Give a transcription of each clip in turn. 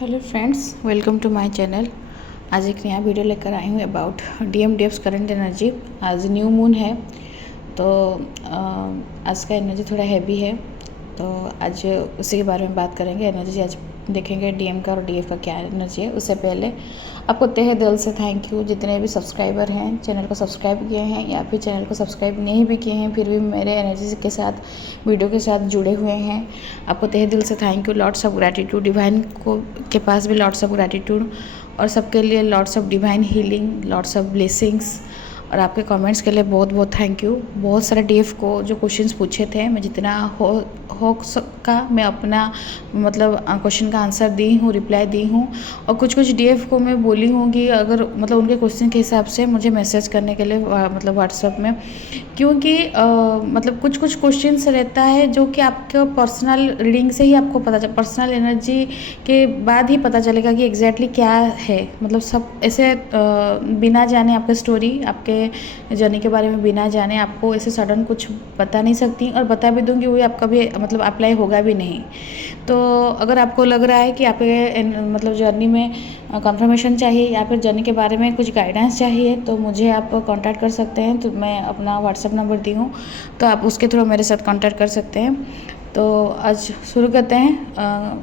Hello friends, welcome to my channel. आज एक नया वीडियो लेकर आई हूँ अबाउट DMDF's करंट एनर्जी। आज न्यू मून है तो आज का एनर्जी थोड़ा हैवी है, तो आज उसी के बारे में बात करेंगे। एनर्जी आज देखेंगे DM का और DF का क्या एनर्जी है। उससे पहले आपको तहे दिल से थैंक यू, जितने भी सब्सक्राइबर हैं चैनल को सब्सक्राइब किए हैं या फिर चैनल को सब्सक्राइब नहीं भी किए हैं फिर भी मेरे एनर्जी के साथ वीडियो के साथ जुड़े हुए हैं। आपको तहे दिल से thank you, lots of gratitude. Divine को के पास भी लॉट्स ऑफ ग्रैटिट्यूड और सबके लिए lots of divine healing, lots of blessings. और आपके कमेंट्स के लिए बहुत बहुत थैंक यू। बहुत सारे DF को जो क्वेश्चंस पूछे थे, मैं जितना हो सका मैं अपना मतलब क्वेश्चन का आंसर दी हूँ, रिप्लाई दी हूँ। और कुछ DF को मैं बोली हूँ कि अगर मतलब उनके क्वेश्चन के हिसाब से मुझे मैसेज करने के लिए मतलब व्हाट्सएप में, क्योंकि मतलब कुछ क्वेश्चंस रहता है जो कि आपके पर्सनल रीडिंग से ही आपको पता चल, पर्सनल एनर्जी के बाद ही पता चलेगा कि एग्जैक्टली क्या है। मतलब सब ऐसे बिना जाने आपके स्टोरी, आपके जर्नी के बारे में बिना जाने आपको ऐसे सडन कुछ बता नहीं सकती, और बता भी दूंगी वो आपका भी मतलब अप्लाई होगा भी नहीं। तो अगर आपको लग रहा है कि आपके मतलब जर्नी में कंफर्मेशन चाहिए या फिर जर्नी के बारे में कुछ गाइडेंस चाहिए तो मुझे आप कांटेक्ट कर सकते हैं। तो मैं अपना व्हाट्सएप नंबर दी हूँ, तो आप उसके थ्रू मेरे साथ कांटेक्ट कर सकते हैं। तो आज शुरू करते हैं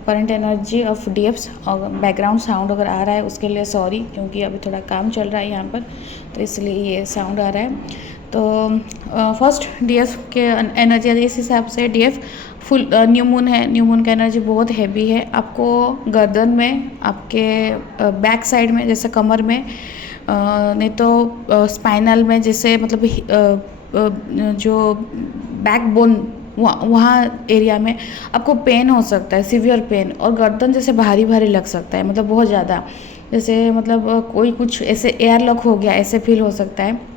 करंट एनर्जी ऑफ DFs। और बैकग्राउंड साउंड अगर आ रहा है उसके लिए सॉरी, क्योंकि अभी थोड़ा काम चल रहा है यहाँ पर, तो इसलिए ये साउंड आ रहा है। तो फर्स्ट DF के एनर्जी इस हिसाब से DF फुल न्यू मून है। न्यू मून का एनर्जी बहुत हैवी है। आपको गर्दन में, आपके बैक साइड में जैसे कमर में, नहीं तो स्पाइनल में जैसे मतलब जो बैक बोन वहाँ एरिया में आपको पेन हो सकता है, सीवियर पेन। और गर्दन जैसे भारी भारी लग सकता है, मतलब बहुत ज़्यादा, जैसे मतलब कोई कुछ ऐसे एयर लॉक हो गया ऐसे फील हो सकता है।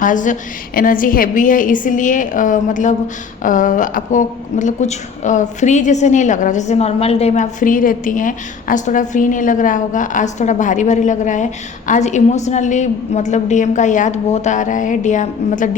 आज एनर्जी हैवी है, इसीलिए मतलब आपको मतलब कुछ फ्री जैसे नहीं लग रहा। जैसे नॉर्मल डे में आप फ्री रहती हैं, आज थोड़ा फ्री नहीं लग रहा होगा, आज थोड़ा भारी भारी लग रहा है। आज इमोशनली मतलब DM का याद बहुत आ रहा है। मतलब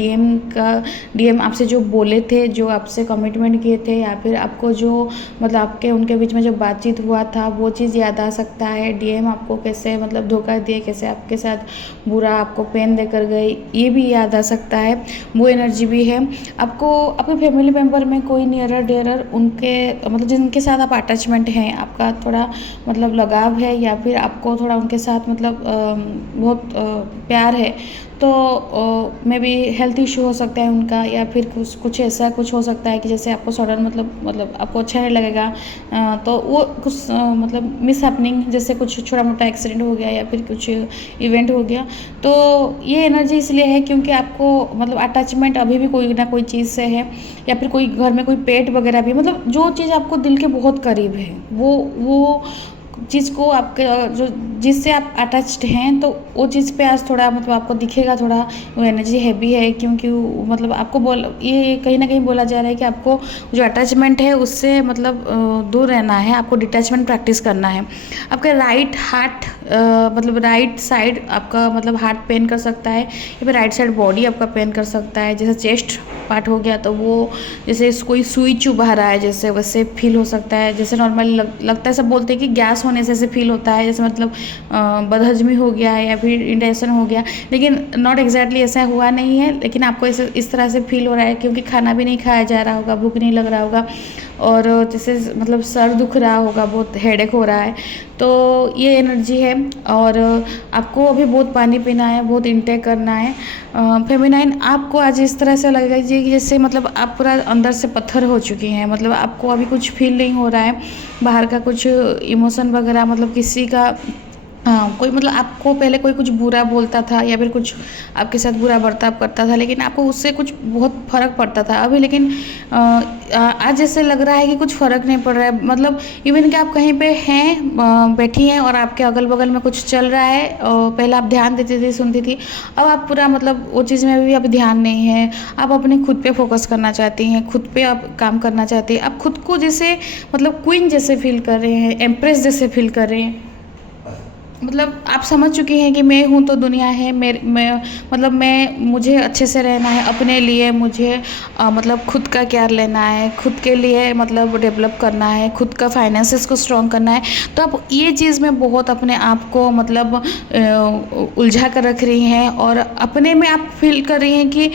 DM आपसे जो बोले थे, जो आपसे कमिटमेंट किए थे, या फिर आपको जो मतलब आपके उनके बीच में जो बातचीत हुआ था वो चीज़ याद आ सकता है। DM आपको कैसे मतलब धोखा दिए, कैसे आपके साथ बुरा आपको पेन देकर गए, ये भी याद आ सकता है। वो एनर्जी भी है। आपको अपने फैमिली मेम्बर में कोई नियरर डियरर, उनके मतलब जिनके साथ आप अटैचमेंट हैं, आपका थोड़ा मतलब लगाव है, या फिर आपको थोड़ा उनके साथ मतलब बहुत प्यार है, तो मे बी हेल्थ इशू हो सकता है उनका, या फिर कुछ ऐसा कुछ हो सकता है कि जैसे आपको सडन मतलब आपको अच्छा नहीं लगेगा। तो वो कुछ मतलब मिस हैपनिंग, जैसे कुछ छोटा मोटा एक्सीडेंट हो गया या फिर कुछ इवेंट हो गया। तो ये एनर्जी इसलिए है क्योंकि आपको मतलब अटैचमेंट अभी भी कोई ना कोई चीज़ से है, या फिर कोई घर में कोई पेट वगैरह भी, मतलब जो चीज़ आपको दिल के बहुत करीब है वो चीज़ को आपके जो जिससे आप अटैच्ड हैं, तो वो चीज़ पे आज थोड़ा मतलब आपको दिखेगा थोड़ा वो एनर्जी हैवी है। क्योंकि मतलब आपको ये कहीं ना कहीं बोला जा रहा है कि आपको जो अटैचमेंट है उससे मतलब दूर रहना है, आपको डिटैचमेंट प्रैक्टिस करना है। आपका राइट हार्ट मतलब राइट साइड आपका मतलब हार्ट पेन कर सकता है, या फिर राइट साइड बॉडी आपका पेन कर सकता है। जैसे चेस्ट पार्ट हो गया तो वो जैसे कोई सुई चुभा रहा है जैसे, वैसे फील हो सकता है। जैसे नॉर्मली लगता है, सब बोलते हैं कि गैस होने से ऐसे फील होता है, जैसे मतलब बदहजमी हो गया है या फिर इंडाइजेशन हो गया, लेकिन नॉट एग्जैक्टली ऐसा हुआ नहीं है। लेकिन आपको ऐसे इस तरह से फील हो रहा है क्योंकि खाना भी नहीं खाया जा रहा होगा, भूख नहीं लग रहा होगा, और जैसे मतलब सर दुख रहा होगा, बहुत हेडेक हो रहा है, तो ये एनर्जी है। और आपको अभी बहुत पानी पीना है, बहुत इंटेक करना है। फेमिनाइन आपको आज इस तरह से लगेगा कि जैसे मतलब आप पूरा अंदर से पत्थर हो चुकी हैं, मतलब आपको अभी कुछ फील नहीं हो रहा है बाहर का कुछ इमोशन वगैरह, मतलब किसी का कोई मतलब आपको पहले कोई कुछ बुरा बोलता था या फिर कुछ आपके साथ बुरा बर्ताव करता था, लेकिन आपको उससे कुछ बहुत फ़र्क पड़ता था अभी, लेकिन आज जैसे लग रहा है कि कुछ फ़र्क नहीं पड़ रहा है। मतलब इवन कि आप कहीं पे हैं, बैठी हैं और आपके अगल बगल में कुछ चल रहा है, पहले आप ध्यान देती थी, सुनती थी, अब आप पूरा मतलब वो चीज़ में भी अब ध्यान नहीं है। आप अपने खुद पे फोकस करना चाहती हैं, खुद पे आप काम करना चाहती हैं, आप खुद को जैसे मतलब क्वीन जैसे फील कर रहे हैं, एम्प्रेस जैसे फील कर रहे हैं। मतलब आप समझ चुकी हैं कि मैं हूँ तो दुनिया है। मुझे अच्छे से रहना है अपने लिए। मुझे मतलब खुद का केयर लेना है, खुद के लिए मतलब डेवलप करना है, खुद का फाइनेंसेस को स्ट्रॉन्ग करना है। तो आप ये चीज़ में बहुत अपने आप को मतलब उलझा कर रख रही हैं और अपने में आप फील कर रही हैं कि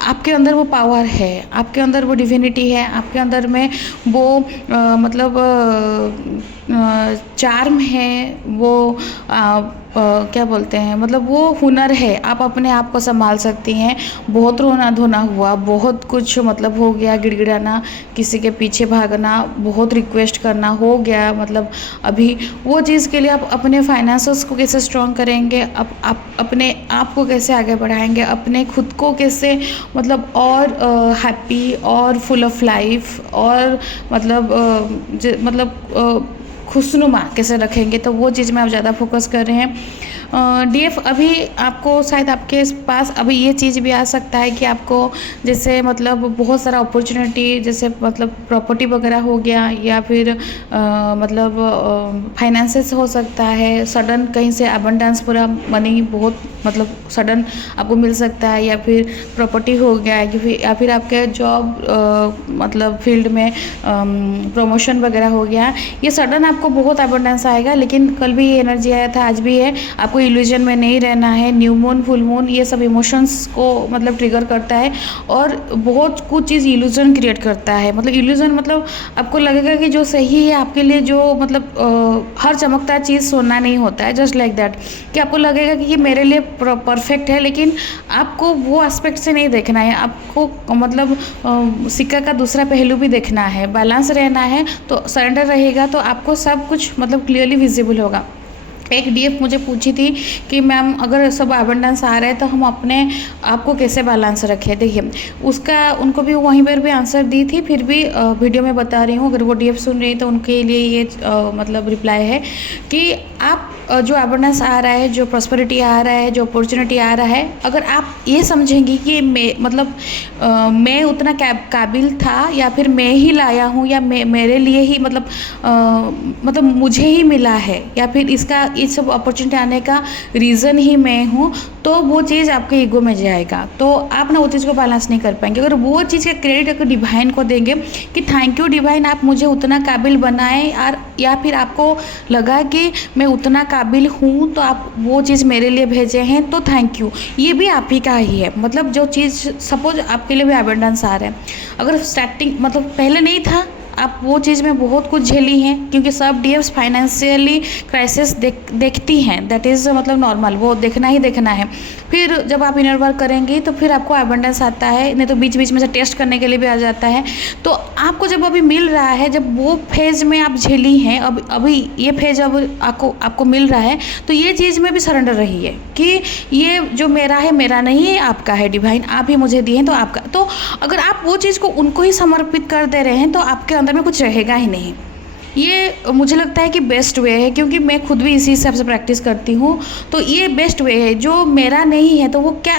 आपके अंदर वो पावर है, आपके अंदर वो डिविनिटी है, आपके अंदर में वो चार्म है, वो क्या बोलते हैं, मतलब वो हुनर है। आप अपने आप को संभाल सकती हैं। बहुत रोना धोना हुआ, बहुत कुछ मतलब हो गया, गिड़गिड़ाना, किसी के पीछे भागना, बहुत रिक्वेस्ट करना हो गया। मतलब अभी वो चीज़ के लिए आप अपने फाइनेंसेस को कैसे स्ट्रॉन्ग करेंगे, आप अपने आप को कैसे आगे बढ़ाएंगे, अपने खुद को कैसे मतलब और हैप्पी और फुल ऑफ लाइफ और खुशनुमा कैसे रखेंगे, तो वो चीज़ में आप ज़्यादा फोकस कर रहे हैं। डीएफ अभी आपको शायद आपके पास अभी ये चीज़ भी आ सकता है कि आपको जैसे मतलब बहुत सारा अपॉर्चुनिटी, जैसे मतलब प्रॉपर्टी वगैरह हो गया, या फिर फाइनेंसेस हो सकता है, सडन कहीं से अबंडेंस पूरा मनी बहुत मतलब सडन आपको मिल सकता है, या फिर प्रॉपर्टी हो गया, या फिर आपके जॉब मतलब फील्ड में प्रमोशन वगैरह हो गया। ये सडन आपको बहुत अबंडेंस आएगा। लेकिन कल भी ये एनर्जी आया था, आज भी है। आपको इल्यूजन में नहीं रहना है। न्यू मून, फुल मून, ये सब इमोशंस को मतलब ट्रिगर करता है और बहुत कुछ चीज़ इल्यूजन क्रिएट करता है। मतलब इल्यूजन मतलब आपको लगेगा कि जो सही है आपके लिए, जो मतलब हर चमकता चीज़ सोना नहीं होता है, जस्ट लाइक दैट, कि आपको लगेगा कि ये मेरे लिए परफेक्ट है, लेकिन आपको वो एस्पेक्ट से नहीं देखना है। आपको मतलब सिक्का का दूसरा पहलू भी देखना है, बैलेंस रहना है। तो सरेंडर रहेगा तो आपको सब कुछ मतलब क्लियरली विजिबल होगा। एक डीएफ मुझे पूछी थी कि मैम अगर सब अबंडेंस आ रहा है तो हम अपने आप को कैसे बैलेंस रखें। देखिए उसका उनको भी वहीं पर भी आंसर दी थी, फिर भी वीडियो में बता रही हूँ। अगर वो डीएफ सुन रही है तो उनके लिए ये मतलब रिप्लाई है कि आप जो अबंडेंस आ रहा है, जो प्रॉस्पेरिटी आ रहा है, जो अपॉर्चुनिटी आ रहा है, अगर आप ये समझेंगी कि मैं उतना काबिल था, या फिर मैं ही लाया हूँ, या मेरे लिए ही मतलब मुझे ही मिला है, या फिर इसका ये सब अपॉर्चुनिटी आने का रीज़न ही मैं हूँ, तो वो चीज़ आपके ईगो में जाएगा। तो आप ना वो चीज़ को बैलेंस नहीं कर पाएंगे। अगर वो चीज़ का क्रेडिट अगर डिवाइन को देंगे कि थैंक यू डिवाइन, आप मुझे उतना काबिल बनाए, और या फिर आपको लगा कि मैं उतना काबिल हूँ तो आप वो चीज़ मेरे लिए भेजे हैं, तो थैंक यू, ये भी आप ही का ही है। मतलब जो चीज़ सपोज आपके लिए भी अबंडेंस आ रहा है, अगर स्टार्टिंग मतलब पहले नहीं था, आप वो चीज़ में बहुत कुछ झेली हैं, क्योंकि सब डीएफ्स फाइनेंशियली क्राइसिस देखती हैं, दैट इज़ मतलब नॉर्मल, वो देखना ही देखना है। फिर जब आप इनर वर्क करेंगी तो फिर आपको अबंडेंस आता है, नहीं तो बीच बीच में से टेस्ट करने के लिए भी आ जाता है। तो आपको जब अभी मिल रहा है, जब वो फेज़ में आप झेली हैं, अभी ये फेज़ अब आपको मिल रहा है, तो ये चीज़ में भी सरेंडर रही है कि ये जो मेरा है, मेरा नहीं है, आपका है डिवाइन, आप ही मुझे दिए हैं तो आपका। तो अगर आप वो चीज़ को उनको ही समर्पित कर दे रहे हैं तो आपके अंदर में कुछ रहेगा ही नहीं। ये मुझे लगता है कि बेस्ट वे है, क्योंकि मैं खुद भी इसी हिसाब से प्रैक्टिस करती हूँ। तो ये बेस्ट वे है। जो मेरा नहीं है तो वो क्या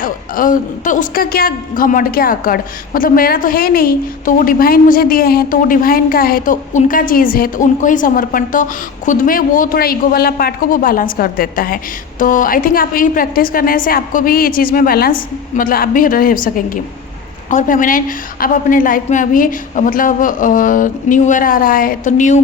तो उसका क्या घमंड, क्या अकड़, मतलब मेरा तो है नहीं, तो वो डिवाइन मुझे दिए हैं तो वो डिवाइन का है, तो उनका चीज़ है, तो उनको ही समर्पण। तो खुद में वो थोड़ा ईगो वाला पार्ट को वो बैलेंस कर देता है। तो आई थिंक आप ये प्रैक्टिस करने से आपको भी ये चीज़ में बैलेंस मतलब आप भी रह सकेंगी। और फेमिनाइन आप अपने लाइफ में अभी मतलब न्यू ईयर आ रहा है, तो न्यू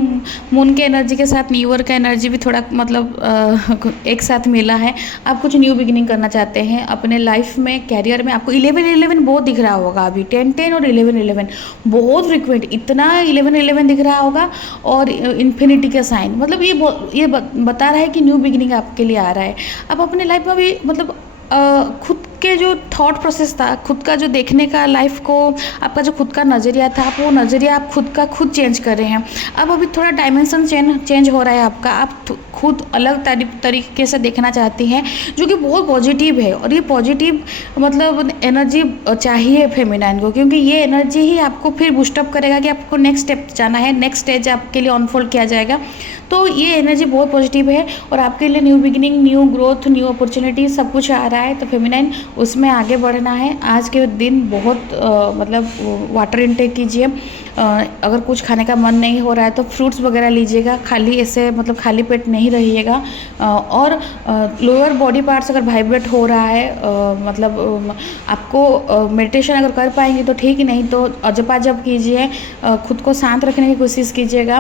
मून के एनर्जी के साथ न्यू ईयर का एनर्जी भी थोड़ा मतलब एक साथ मिला है। आप कुछ न्यू बिगिनिंग करना चाहते हैं अपने लाइफ में, कैरियर में। आपको 11-11 बहुत दिख रहा होगा अभी, 10-10 और 11-11 बहुत फ्रिक्वेंट, इतना 11-11 दिख रहा होगा। और इन्फिनिटी का साइन, मतलब ये बता रहा है कि न्यू बिगिनिंग आपके लिए आ रहा है। आप अपने लाइफ में भी मतलब खुद के जो थॉट प्रोसेस था, खुद का जो देखने का लाइफ को, आपका जो खुद का नज़रिया था, आप वो नज़रिया आप खुद चेंज कर रहे हैं। अब अभी थोड़ा डायमेंशन चेंज हो रहा है आपका। आप खुद अलग तरीके से देखना चाहती हैं, जो कि बहुत पॉजिटिव है। और ये पॉजिटिव मतलब एनर्जी चाहिए फेमिनाइन को, क्योंकि ये एनर्जी ही आपको फिर बूस्टअप करेगा कि आपको नेक्स्ट स्टेप जाना है, नेक्स्ट स्टेज आपके लिए अनफोल्ड किया जाएगा। तो ये एनर्जी बहुत पॉजिटिव है और आपके लिए new beginning, new growth, new opportunity सब कुछ आ रहा है। तो फेमिनाइन उसमें आगे बढ़ना है। आज के दिन बहुत मतलब वाटर इनटेक कीजिए। अगर कुछ खाने का मन नहीं हो रहा है तो फ्रूट्स वगैरह लीजिएगा, खाली ऐसे मतलब खाली पेट नहीं रहिएगा। और लोअर बॉडी पार्ट्स अगर वाइब्रेट हो रहा है, मतलब आपको मेडिटेशन अगर कर पाएंगे तो ठीक ही, नहीं तो जपा जप कीजिए, खुद को शांत रखने की कोशिश कीजिएगा।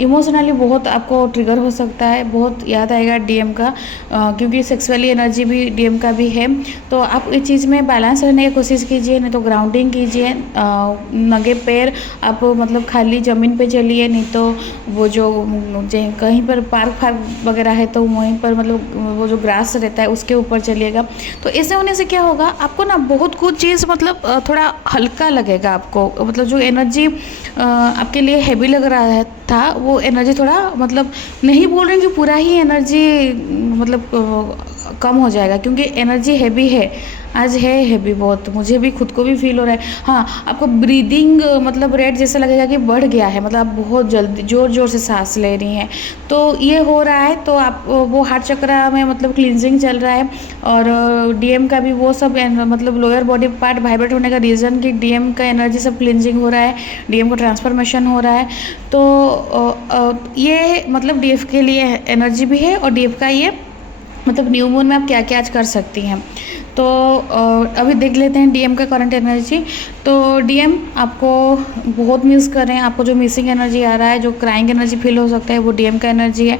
इमोशनली बहुत आपको ट्रिगर हो सकता है, बहुत याद आएगा डीएम का, क्योंकि सेक्सुअली एनर्जी भी डीएम का भी है। तो आप इस चीज़ में बैलेंस रहने की कोशिश कीजिए, नहीं तो ग्राउंडिंग कीजिए। नंगे पैर आप मतलब खाली ज़मीन पे चलिए, नहीं तो वो जो कहीं पर पार्क वगैरह है तो वहीं पर मतलब वो जो ग्रास रहता है उसके ऊपर चलिएगा। तो ऐसे होने से क्या होगा, आपको ना बहुत कुछ चीज़ मतलब थोड़ा हल्का लगेगा आपको, मतलब जो एनर्जी आपके लिए हैवी लग रहा है था वो एनर्जी थोड़ा, मतलब नहीं बोल रही कि पूरा ही एनर्जी मतलब कम हो जाएगा, क्योंकि एनर्जी हैवी है, आज है हैवी बहुत, मुझे भी खुद को भी फील हो रहा है। हाँ, आपको ब्रीदिंग मतलब रेट जैसे लगेगा कि बढ़ गया है, मतलब आप बहुत जल्दी ज़ोर ज़ोर से सांस ले रही हैं, तो ये हो रहा है। तो आप वो हार्ट चक्र में मतलब क्लींजिंग चल रहा है, और डीएम का भी वो सब मतलब लोअर बॉडी पार्ट वाइब्रेट होने का रीज़न कि डीएम का एनर्जी सब क्लींजिंग हो रहा है, डीएम का ट्रांसफॉर्मेशन हो रहा है। तो ये मतलब डीएफ के लिए एनर्जी भी है, और डीएफ का ये मतलब न्यू मून में आप क्या क्या आज कर सकती हैं। तो अभी देख लेते हैं डीएम का करंट एनर्जी। तो डीएम आपको बहुत मिस कर रहे हैं, आपको जो मिसिंग एनर्जी आ रहा है, जो क्राइंग एनर्जी फील हो सकता है, वो डीएम का एनर्जी है।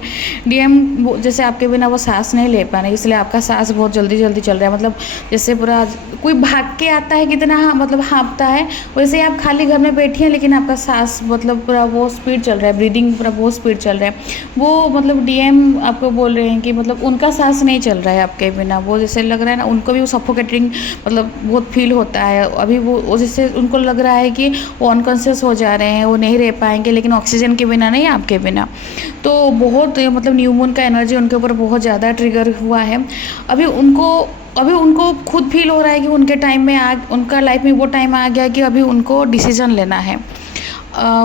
डीएम जैसे आपके बिना वो सांस नहीं ले पा रहे, इसलिए आपका सांस बहुत जल्दी जल्दी चल रहा है, मतलब जैसे पूरा कोई भाग के आता है कितना मतलब हाँपता है, वैसे आप खाली घर में बैठी हैं लेकिन आपका सांस मतलब पूरा वो स्पीड चल रहा है, ब्रीदिंग पूरा बहुत स्पीड चल रहा है। वो मतलब डीएम आपको बोल रहे हैं कि मतलब उनका सांस नहीं चल रहा है आपके बिना, वो जैसे लग रहा है ना उनको भी सफोकेटिंग मतलब बहुत फील होता है। अभी वो जैसे उनको लग रहा है कि वो अनकॉन्शियस हो जा रहे हैं, वो नहीं रह पाएंगे, लेकिन ऑक्सीजन के बिना नहीं, आपके बिना। तो बहुत मतलब न्यू मून का एनर्जी उनके ऊपर बहुत ज़्यादा ट्रिगर हुआ है। अभी उनको खुद फील हो रहा है कि उनके टाइम में उनका लाइफ में वो टाइम आ गया कि अभी उनको डिसीजन लेना है।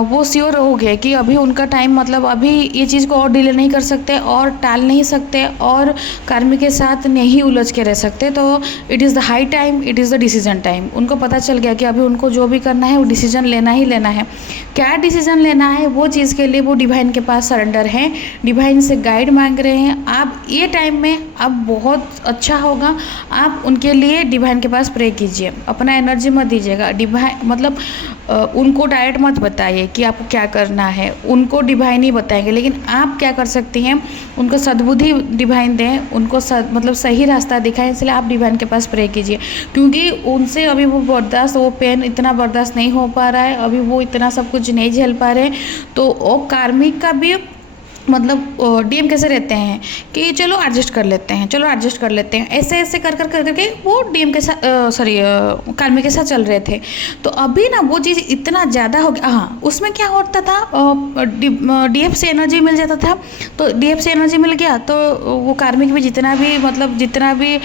वो श्योर हो गए कि अभी उनका टाइम, मतलब अभी ये चीज़ को और डिले नहीं कर सकते और टाल नहीं सकते और कार्मिक के साथ नहीं उलझ के रह सकते। तो it is the high time, it is the decision time. उनको पता चल गया कि अभी उनको जो भी करना है वो डिसीजन लेना ही लेना है। क्या डिसीजन लेना है वो चीज़ के लिए वो डिवाइन के पास सरेंडर हैं, डिवाइन से गाइड मांग रहे हैं। आप ये टाइम में अब बहुत अच्छा होगा, आप उनके लिए डिवाइन के पास प्रे कीजिए, अपना एनर्जी मत दीजिएगा। डिवाइन मतलब उनको डायरेक्ट मत बताइए कि आपको क्या करना है, उनको डिवाइन ही बताएंगे, लेकिन आप क्या कर सकती हैं, उनको सद्बुद्धि डिवाइन दें, उनको मतलब सही रास्ता दिखाएं। इसलिए आप डिवाइन के पास प्रे कीजिए, क्योंकि उनसे अभी वो पेन इतना बर्दाश्त नहीं हो पा रहा है, अभी वो इतना सब कुछ नहीं झेल पा रहे। तो वो कार्मिक का भी मतलब डीएम कैसे रहते हैं कि चलो एडजस्ट कर लेते हैं, ऐसे ऐसे कर करके वो डीएम के साथ कार्मिक के साथ चल रहे थे। तो अभी ना वो चीज़ इतना ज़्यादा हो गया। हाँ, उसमें क्या होता था, डीएफ से एनर्जी मिल जाता था, तो डीएफ से एनर्जी मिल गया तो वो कार्मिक भी जितना भी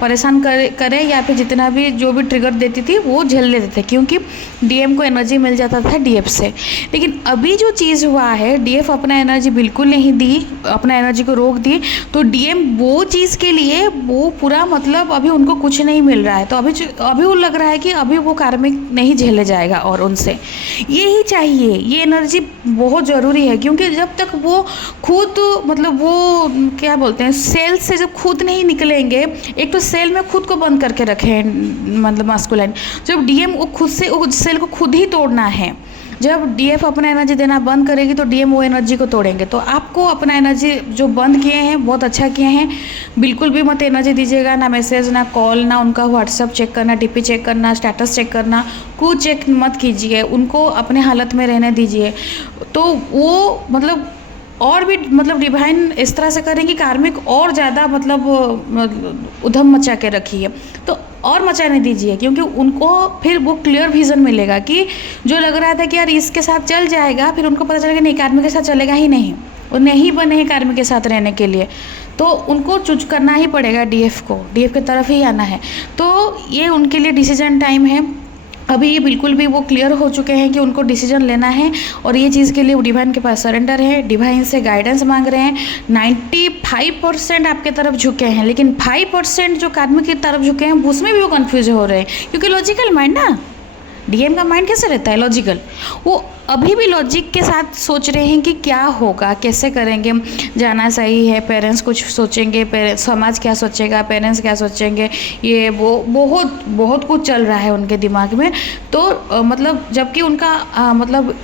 परेशान करे या फिर जितना भी जो भी ट्रिगर देती थी वो झेल लेते थे, क्योंकि डीएम को एनर्जी मिल जाता था डीएफ से। लेकिन अभी जो चीज़ हुआ है, डीएफ अपना एनर्जी बिल्कुल नहीं दी, अपना एनर्जी को रोक दी, तो डीएम वो चीज़ के लिए वो पूरा मतलब अभी उनको कुछ नहीं मिल रहा है। तो अभी वो लग रहा है कि अभी वो कार्मिक नहीं झेले जाएगा, और उनसे यही चाहिए। ये एनर्जी बहुत ज़रूरी है, क्योंकि जब तक वो खुद मतलब वो क्या बोलते हैं, सेल से जब खुद नहीं निकलेंगे, एक तो सेल में खुद को बंद करके रखे मतलब मास्कुलाइन, जब डीएम वो खुद से उस सेल को खुद ही तोड़ना है। जब डीएफ अपना एनर्जी देना बंद करेगी तो डीएम वो एनर्जी को तोड़ेंगे। तो आपको अपना एनर्जी जो बंद किए हैं बहुत अच्छा किए हैं, बिल्कुल भी मत एनर्जी दीजिएगा, ना मैसेज, ना कॉल, ना उनका व्हाट्सअप चेक करना, डीपी चेक करना, स्टेटस चेक करना, कुछ चेक मत कीजिए, उनको अपने हालत में रहने दीजिए। तो वो मतलब और भी मतलब डिवाइन इस तरह से करें कि कार्मिक और ज़्यादा मतलब उधम मचा के रखिए, तो और मचाने दीजिए, क्योंकि उनको फिर वो क्लियर विज़न मिलेगा कि जो लग रहा था कि यार इसके साथ चल जाएगा, फिर उनको पता चलेगा नहीं, कार्मिक के साथ चलेगा ही नहीं, वो नहीं बने हैं कार्मिक के साथ रहने के लिए, तो उनको चूज करना ही पड़ेगा, डीएफ की तरफ ही आना है। तो ये उनके लिए डिसीजन टाइम है। अभी ये बिल्कुल भी वो क्लियर हो चुके हैं कि उनको डिसीजन लेना है, और ये चीज़ के लिए वो डिवाइन के पास सरेंडर है, डिवाइन से गाइडेंस मांग रहे हैं। 95% आपके तरफ झुके हैं, लेकिन 5% जो कार्मिक की तरफ झुके हैं उसमें भी वो कन्फ्यूज हो रहे हैं, क्योंकि लॉजिकल माइंड ना, डीएम का माइंड कैसे रहता है, लॉजिकल। वो अभी भी लॉजिक के साथ सोच रहे हैं कि क्या होगा, कैसे करेंगे, जाना सही है, पेरेंट्स कुछ सोचेंगे, पेरेंट्स समाज क्या सोचेगा, पेरेंट्स क्या सोचेंगे, ये वो बहुत बहुत कुछ चल रहा है उनके दिमाग में। तो मतलब जबकि उनका मतलब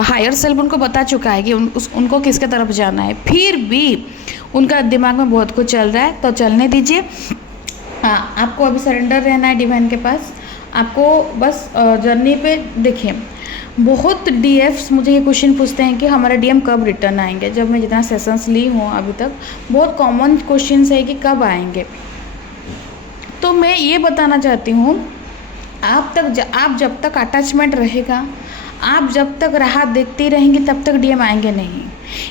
हायर सेल्फ उनको बता चुका है कि उनको किसके तरफ जाना है, फिर भी उनका दिमाग में बहुत कुछ चल रहा है। तो चलने दीजिए। हाँ, आपको अभी सरेंडर रहना है डिवाइन के पास। आपको बस जर्नी पे देखिए, बहुत डीएफ्स मुझे ये क्वेश्चन पूछते हैं कि हमारे डीएम कब रिटर्न आएंगे। जब मैं जितना सेशंस ली हूँ अभी तक, बहुत कॉमन क्वेश्चन है कि कब आएंगे। तो मैं ये बताना चाहती हूँ, आप जब तक अटैचमेंट रहेगा, आप जब तक राह देखती रहेंगी, तब तक डीएम आएंगे नहीं।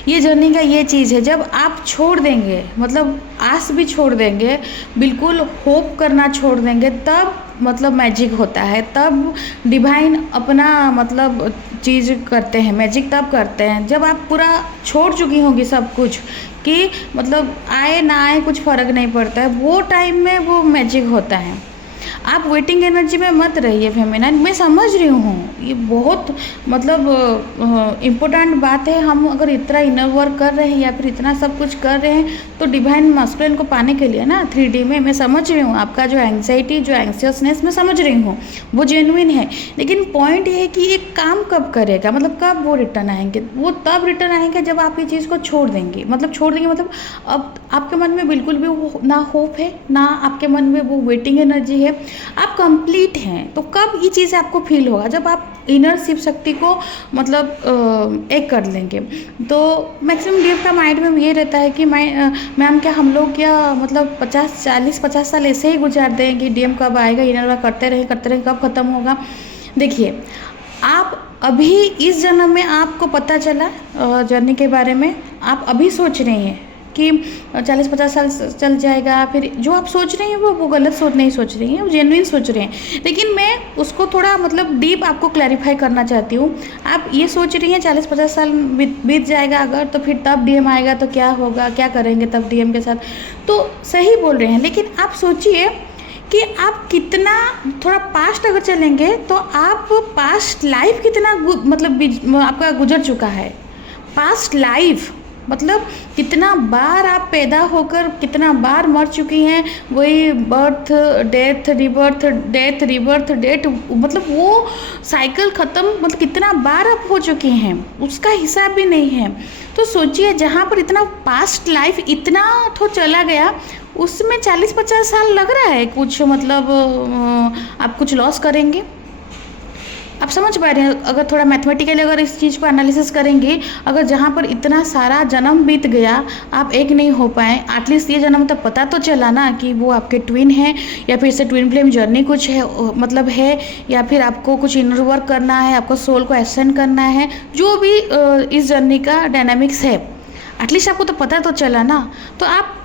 ये जर्नी का ये चीज़ है, जब आप छोड़ देंगे, मतलब आस भी छोड़ देंगे, बिल्कुल होप करना छोड़ देंगे, तब मतलब मैजिक होता है। तब डिवाइन अपना मतलब चीज़ करते हैं, मैजिक तब करते हैं जब आप पूरा छोड़ चुकी होंगी सब कुछ, कि मतलब आए ना आए कुछ फ़र्क नहीं पड़ता है, वो टाइम में वो मैजिक होता है। आप वेटिंग एनर्जी में मत रहिए फेमिनाइन। मैं समझ रही हूँ ये बहुत मतलब इम्पोर्टेंट बात है। हम अगर इतना इनर वर्क कर रहे हैं या फिर इतना सब कुछ कर रहे हैं, तो डिवाइन मास्कुलिन को पाने के लिए ना 3D में, मैं समझ रही हूँ आपका जो एंग्जाइटी, जो एंग्शियसनेस, मैं समझ रही हूँ, वो जेन्युइन है। लेकिन पॉइंट ये है कि ये काम कब करेगा, मतलब कब वो रिटर्न आएंगे। वो तब रिटर्न आएंगे जब आप ये चीज़ को छोड़ देंगे। मतलब छोड़ देंगे मतलब अब आपके मन में बिल्कुल भी वो ना होप है, ना आपके मन में वो वेटिंग एनर्जी है, आप कंप्लीट हैं। तो कब ये चीज़ आपको फील होगा, जब आप इनर शिव शक्ति को मतलब एक कर लेंगे। तो मैक्सिमम डीएफ का माइंड में ये रहता है कि मैम क्या हम लोग क्या मतलब 50 साल ऐसे ही गुजार दें कि डीएम कब आएगा, इनर वर्क करते रहें कब ख़त्म होगा। देखिए, आप अभी इस जन्म में आपको पता चला जर्नी के बारे में, आप अभी सोच रही हैं कि 40-50 साल चल जाएगा, फिर जो आप सोच रही हैं वो गलत नहीं सोच रही हैं, वो जेन्युइन सोच रहे हैं। लेकिन मैं उसको थोड़ा मतलब डीप आपको क्लैरिफाई करना चाहती हूँ। आप ये सोच रही हैं 40-50 साल बीत जाएगा अगर, तो फिर तब डीएम आएगा तो क्या होगा, क्या करेंगे तब डीएम के साथ, तो सही बोल रहे हैं। लेकिन आप सोचिए कि आप कितना थोड़ा पास्ट अगर चलेंगे, तो आप पास्ट लाइफ कितना मतलब आपका गुजर चुका है। पास्ट लाइफ मतलब कितना बार आप पैदा होकर कितना बार मर चुकी हैं, वही birth death rebirth, death rebirth death, मतलब वो साइकिल ख़त्म, मतलब कितना बार आप हो चुकी हैं, उसका हिसाब भी नहीं है। तो सोचिए, जहाँ पर इतना पास्ट लाइफ इतना तो चला गया, उसमें 40-50 साल लग रहा है कुछ मतलब आप कुछ लॉस करेंगे। आप समझ पा रहे हैं, अगर थोड़ा मैथमेटिकली अगर इस चीज़ को एनालिसिस करेंगे, अगर जहाँ पर इतना सारा जन्म बीत गया, आप एक नहीं हो पाए, एटलीस्ट ये जन्म तक पता तो चला ना कि वो आपके ट्विन हैं, या फिर से ट्विन फ्लेम जर्नी कुछ है मतलब है, या फिर आपको कुछ इनर वर्क करना है, आपको सोल को एसेंड करना है, जो भी इस जर्नी का डायनामिक्स है, एटलीस्ट आपको तो पता तो चला ना। तो आप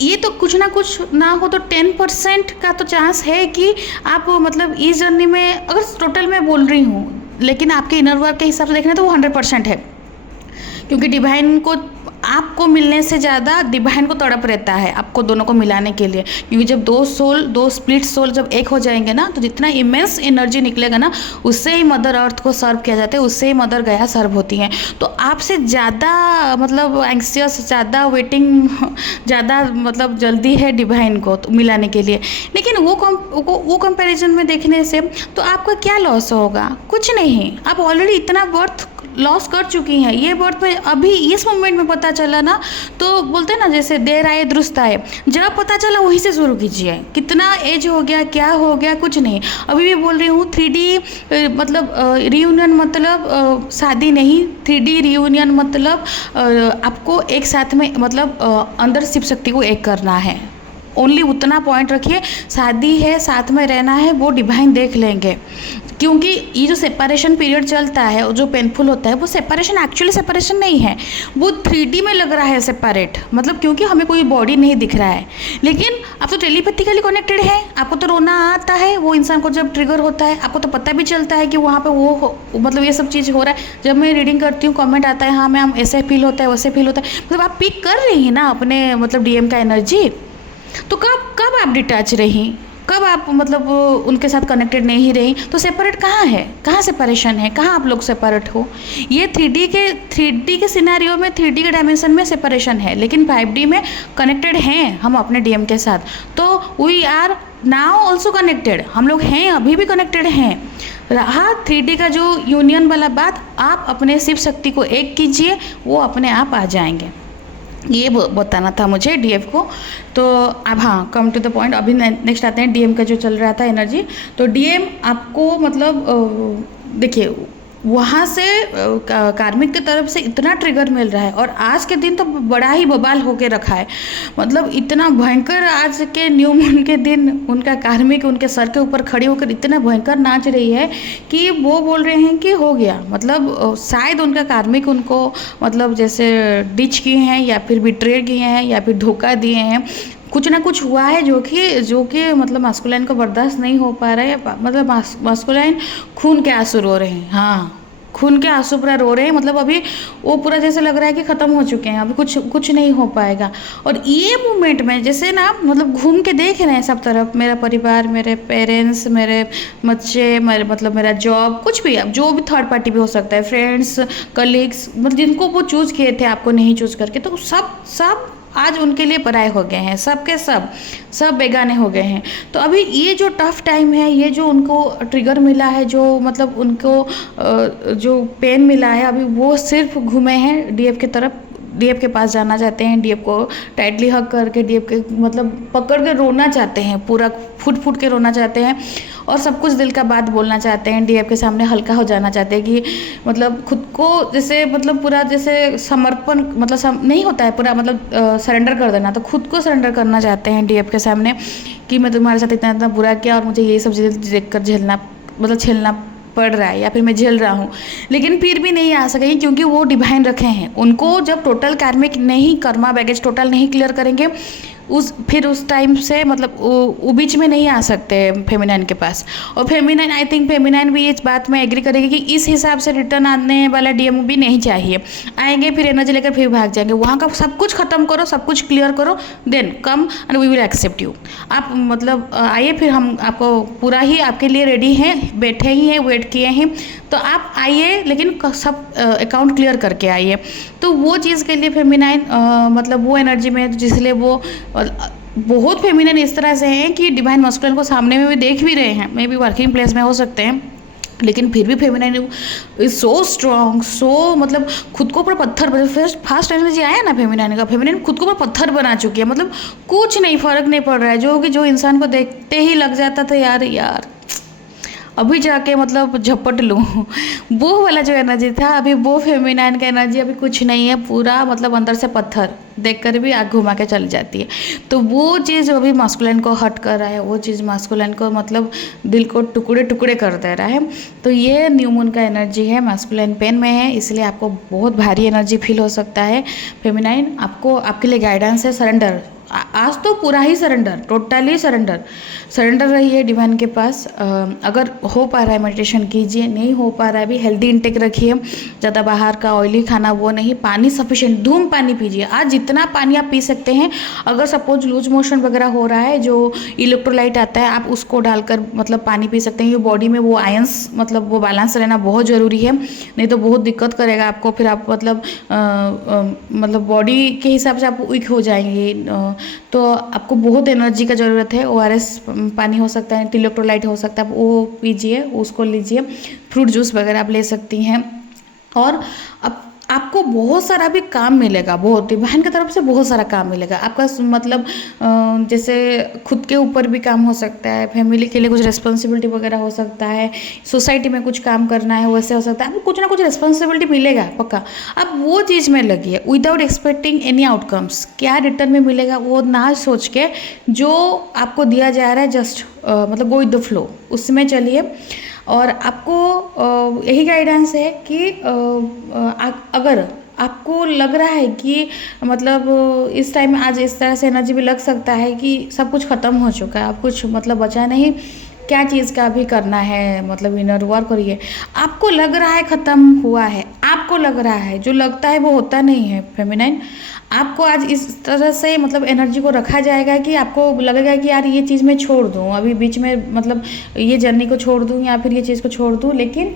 ये तो कुछ ना कुछ ना हो तो 10% का तो चांस है कि आप मतलब इस जर्नी में, अगर टोटल मैं बोल रही हूँ, लेकिन आपके इनर वर्क के हिसाब से देखना तो वो 100% है। क्योंकि डिवाइन को आपको मिलने से ज़्यादा डिवाइन को तड़प रहता है आपको दोनों को मिलाने के लिए। क्योंकि जब दो स्प्लिट सोल जब एक हो जाएंगे ना, तो जितना इमेंस एनर्जी निकलेगा ना, उससे ही मदर अर्थ को सर्व किया जाता है, उससे ही मदर गया सर्व होती हैं। तो आपसे ज़्यादा मतलब एंक्सियस, ज़्यादा वेटिंग, ज़्यादा मतलब जल्दी है डिवाइन को तो मिलाने के लिए। लेकिन वो कंपैरिजन में देखने से तो आपका क्या लॉस होगा, कुछ नहीं। आप ऑलरेडी इतना बर्थ लॉस कर चुकी हैं। ये बर्थ में अभी इस मोमेंट में पता चला ना, तो बोलते हैं ना जैसे देर आए दुरुस्त आए, जब पता चला वहीं से शुरू कीजिए। कितना एज हो गया, क्या हो गया, कुछ नहीं। अभी भी बोल रही हूँ 3D मतलब रियूनियन मतलब शादी नहीं, 3D रियूनियन मतलब आपको एक साथ में मतलब अंदर शिव शक्ति को एक करना है। ओनली उतना पॉइंट रखिए, शादी है, साथ में रहना है, वो डिवाइन देख लेंगे। क्योंकि ये जो सेपरेशन पीरियड चलता है और जो पेनफुल होता है वो सेपरेशन एक्चुअली सेपरेशन नहीं है, वो 3D में लग रहा है सेपरेट, मतलब क्योंकि हमें कोई बॉडी नहीं दिख रहा है। लेकिन आप तो टेलीपैथिकली कनेक्टेड है, आपको तो रोना आता है, वो इंसान को जब ट्रिगर होता है आपको तो पता भी चलता है कि वहाँ पे मतलब ये सब चीज़ हो रहा है। जब मैं रीडिंग करती हूँ कमेंट आता है हाँ मैम ऐसे फील होता है वैसे फील होता है, मतलब आप पिक कर रही हैं ना अपने मतलब डीएम का एनर्जी। तो कब कब आप डिटैच रही, कब आप मतलब उनके साथ कनेक्टेड नहीं रही, तो सेपरेट कहाँ है, कहाँ सेपरेशन है, कहाँ आप लोग सेपरेट हो। ये 3D के सिनेरियो में 3D के डायमेंशन में सेपरेशन है, लेकिन 5D में कनेक्टेड हैं हम अपने डीएम के साथ। तो we are now also connected, हम लोग हैं, अभी भी कनेक्टेड हैं। रहा 3D का जो यूनियन वाला बात, आप अपने शिव शक्ति को एक कीजिए, वो अपने आप आ जाएंगे। ये बताना था मुझे डीएफ को। तो अब हाँ, कम टू द पॉइंट, अभी नेक्स्ट आते हैं डीएम का जो चल रहा था एनर्जी। तो डीएम आपको मतलब देखिए वहाँ से कार्मिक की तरफ से इतना ट्रिगर मिल रहा है, और आज के दिन तो बड़ा ही बवाल होके रखा है, मतलब इतना भयंकर आज के न्यू मून के दिन उनका कार्मिक उनके सर के ऊपर खड़ी होकर इतना भयंकर नाच रही है कि वो बोल रहे हैं कि हो गया, मतलब शायद उनका कार्मिक उनको मतलब जैसे डिच किए हैं या फिर बिट्रे किए हैं या फिर धोखा दिए हैं, कुछ ना कुछ हुआ है जो कि मतलब मास्कुलाइन को बर्दाश्त नहीं हो पा रहा है, मतलब मास्कुलाइन खून के आंसू रो रहे हैं। हाँ, खून के आंसू पूरा रो रहे हैं, मतलब अभी वो पूरा जैसे लग रहा है कि ख़त्म हो चुके हैं, अभी कुछ नहीं हो पाएगा। और ये मोमेंट में जैसे ना मतलब घूम के देख रहे हैं सब तरफ, मेरा परिवार, मेरे पेरेंट्स, मेरे बच्चे, मेरे मतलब मेरा जॉब, कुछ भी, अब जो भी थर्ड पार्टी भी हो सकता है, फ्रेंड्स, कलीग्स, मतलब जिनको वो चूज़ किए थे आपको नहीं चूज़ करके, तो सब आज उनके लिए पराए हो गए हैं, सबके सब बेगाने हो गए हैं। तो अभी ये जो टफ टाइम है, ये जो उनको ट्रिगर मिला है, जो मतलब उनको जो पेन मिला है, अभी वो सिर्फ घूमे हैं डीएफ की तरफ, डीएफ के पास जाना चाहते हैं, डीएफ को टाइटली हग करके डीएफ के मतलब पकड़ के रोना चाहते हैं, पूरा फुट के रोना चाहते हैं, और सब कुछ दिल का बात बोलना चाहते हैं, डीएफ के सामने हल्का हो जाना चाहते हैं कि मतलब खुद को जैसे मतलब पूरा जैसे समर्पण मतलब नहीं होता है पूरा, मतलब सरेंडर कर देना, तो खुद को सरेंडर करना चाहते हैं डीएफ के सामने कि मैं तुम्हारे साथ इतना इतना बुरा किया और मुझे ये सब चीज़ें देख कर झेलना पड़ रहा है या फिर मैं झेल रहा हूँ, लेकिन फिर भी नहीं आ सकेंगे क्योंकि वो डिवाइन रखे हैं। उनको जब टोटल कार्मिक नहीं, कर्मा बैगेज टोटल नहीं क्लियर करेंगे, फिर उस टाइम से मतलब वो बीच में नहीं आ सकते फेमिनाइन के पास। और फेमिनाइन, आई थिंक फेमिनाइन भी इस बात में एग्री करेगी कि इस हिसाब से रिटर्न आने वाला डीएम भी नहीं चाहिए, आएंगे फिर एनर्जी लेकर फिर भाग जाएंगे, वहाँ का सब कुछ खत्म करो, सब कुछ क्लियर करो, then come and we will accept you. आप मतलब आइए, फिर हम आपको पूरा ही आपके लिए रेडी हैं, बैठे ही हैं, वेट किए हैं, तो आप आइए, लेकिन सब अकाउंट क्लियर करके आइए। तो वो चीज़ के लिए फेमिनाइन मतलब वो एनर्जी में है, तो जिसलिए वो बहुत फेमिनिन इस तरह से हैं कि डिवाइन मस्कुलिन को सामने में भी देख भी रहे हैं, मे बी वर्किंग प्लेस में हो सकते हैं, लेकिन फिर भी फेमिनिन इज सो स्ट्रॉन्ग, सो मतलब खुद को पूरा पत्थर, फास्ट एनर्जी आया ना फेमिनिन का, फेमिनिन खुद को पूरा पत्थर बना चुकी है, मतलब कुछ नहीं, फर्क नहीं पड़ रहा है, जो इंसान को देखते ही लग जाता था यार अभी जाके मतलब झपट लूँ, वो वाला जो एनर्जी था, अभी वो फेमिनाइन का एनर्जी अभी कुछ नहीं है, पूरा मतलब अंदर से पत्थर देखकर भी आग घुमा के चली जाती है। तो वो चीज़ अभी मास्कुलिन को हट कर रहा है, वो चीज़ मास्कुलिन को मतलब दिल को टुकड़े टुकड़े कर दे रहा है। तो ये न्यू मून का एनर्जी है, मास्कुलिन पेन में है, इसलिए आपको बहुत भारी एनर्जी फील हो सकता है। फेमिनाइन आपको, आपके लिए गाइडेंस है, सरेंडर, आज तो पूरा ही सरेंडर, टोटली सरेंडर रहिए डिवाइन के पास। अगर हो पा रहा है मेडिटेशन कीजिए, नहीं हो पा रहा है भी हेल्दी इंटेक रखिए, ज़्यादा बाहर का ऑयली खाना वो नहीं, पानी सफिशिएंट धूम पानी पीजिए, आज जितना पानी आप पी सकते हैं। अगर सपोज लूज मोशन वगैरह हो रहा है, जो इलेक्ट्रोलाइट आता है आप उसको डालकर मतलब पानी पी सकते हैं, ये बॉडी में वो आयंस मतलब वो बैलेंस रहना बहुत ज़रूरी है, नहीं तो बहुत दिक्कत करेगा आपको, फिर आप मतलब बॉडी के हिसाब से आप वीक हो जाएंगे। तो आपको बहुत एनर्जी का ज़रूरत है, ORS पानी हो सकता है, इलेक्ट्रोलाइट हो सकता है, वो पीजिए, उसको लीजिए, फ्रूट जूस वगैरह आप ले सकती हैं। और अब आपको बहुत सारा भी काम मिलेगा, बहुत डिवाइन की तरफ से बहुत सारा काम मिलेगा आपका, मतलब जैसे खुद के ऊपर भी काम हो सकता है, फैमिली के लिए कुछ रिस्पॉन्सिबिलिटी वगैरह हो सकता है, सोसाइटी में कुछ काम करना है वैसे हो सकता है, आपको कुछ ना कुछ रिस्पॉन्सिबिलिटी मिलेगा पक्का। आप वो चीज़ में लगिए विदाउट एक्सपेक्टिंग एनी आउटकम्स, क्या रिटर्न में मिलेगा वो ना सोच के, जो आपको दिया जा रहा है जस्ट मतलब गो विद द फ्लो, उसमें चलिए। और आपको यही गाइडेंस है कि अगर आपको लग रहा है कि मतलब इस टाइम आज इस तरह से एनर्जी भी लग सकता है कि सब कुछ ख़त्म हो चुका है, अब कुछ मतलब बचा नहीं, क्या चीज़ का भी करना है, मतलब इनर वर्क करिए। आपको लग रहा है ख़त्म हुआ है, आपको लग रहा है, जो लगता है वो होता नहीं है फेमिनाइन। आपको आज इस तरह से मतलब एनर्जी को रखा जाएगा कि आपको लगेगा कि यार ये चीज़ मैं छोड़ दूँ, अभी बीच में मतलब ये जर्नी को छोड़ दूँ या फिर ये चीज़ को छोड़ दूँ। लेकिन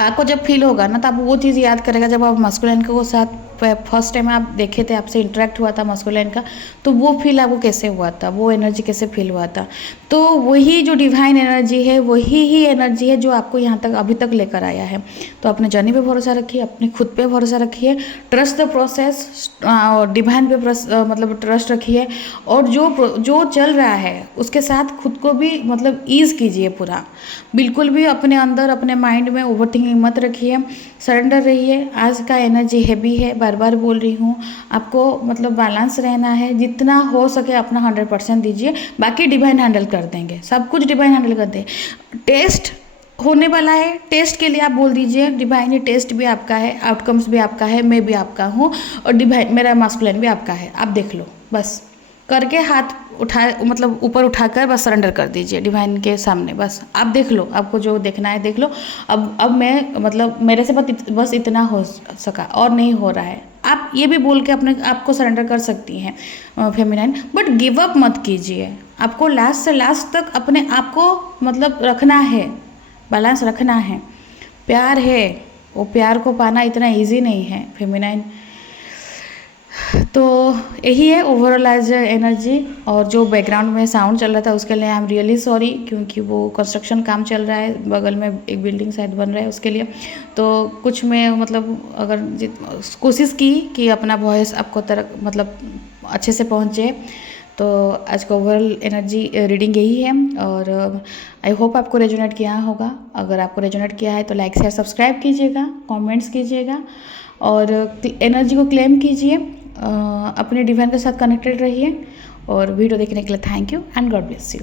आपको जब फील होगा ना, तो आप वो चीज़ याद करेगा जब आप मस्कुलिन को साथ फर्स्ट टाइम आप देखे थे, आपसे इंटरेक्ट हुआ था मस्कुलिन का, तो वो फील आपको कैसे हुआ था, वो एनर्जी कैसे फील हुआ था। तो वही जो डिवाइन एनर्जी है, वही ही एनर्जी है जो आपको यहाँ तक अभी तक लेकर आया है। तो अपने जर्नी पे भरोसा रखिए, अपने खुद पे भरोसा रखिए, ट्रस्ट द प्रोसेस, डिवाइन पे मतलब ट्रस्ट रखिए, और जो चल रहा है उसके साथ खुद को भी मतलब ईज़ कीजिए पूरा। बिल्कुल भी अपने अंदर अपने माइंड में ओवर थिंकिंग मत रखिए, सरेंडर रहिए। आज का एनर्जी हैवी है, बार बार बोल रही हूँ, आपको मतलब बैलेंस रहना है, जितना हो सके अपना 100% दीजिए, बाकी डिवाइन हैंडल कर देंगे, सब कुछ डिवाइन हैंडल कर देंगे। टेस्ट होने वाला है, टेस्ट के लिए आप बोल दीजिए डिवाइन, ये टेस्ट भी आपका है, आउटकम्स भी आपका है, मैं भी आपका हूँ, और डिवाइन मेरा मास्कुलिन भी आपका है, आप देख लो। बस करके हाथ उठा मतलब ऊपर उठाकर बस सरेंडर कर दीजिए डिवाइन के सामने, बस आप देख लो, आपको जो देखना है देख लो। अब मैं मतलब मेरे से बस इतना हो सका और नहीं हो रहा है, आप ये भी बोल के अपने आप को सरेंडर कर सकती हैं फेमिनाइन। बट गिव अप मत कीजिए, आपको लास्ट से लास्ट तक अपने आप को मतलब रखना है, बैलेंस रखना है। प्यार है, वो प्यार को पाना इतना ईजी नहीं है फेमिनाइन। तो यही है ओवरऑल एज एनर्जी। और जो बैकग्राउंड में साउंड चल रहा था उसके लिए आई एम रियली सॉरी, क्योंकि वो कंस्ट्रक्शन काम चल रहा है, बगल में एक बिल्डिंग शायद बन रहा है उसके लिए। तो कुछ मैं मतलब अगर कोशिश की कि अपना वॉइस आपको मतलब अच्छे से पहुँचे। तो आज का ओवरऑल एनर्जी रीडिंग यही है, और आई होप आपको रेजोनेट किया होगा। अगर आपको रेजोनेट किया है तो लाइक शेयर सब्सक्राइब कीजिएगा, कमेंट्स कीजिएगा, और एनर्जी को क्लेम कीजिए, अपने डिवाइन के साथ कनेक्टेड रहिए। और वीडियो देखने के लिए thank you and God bless you.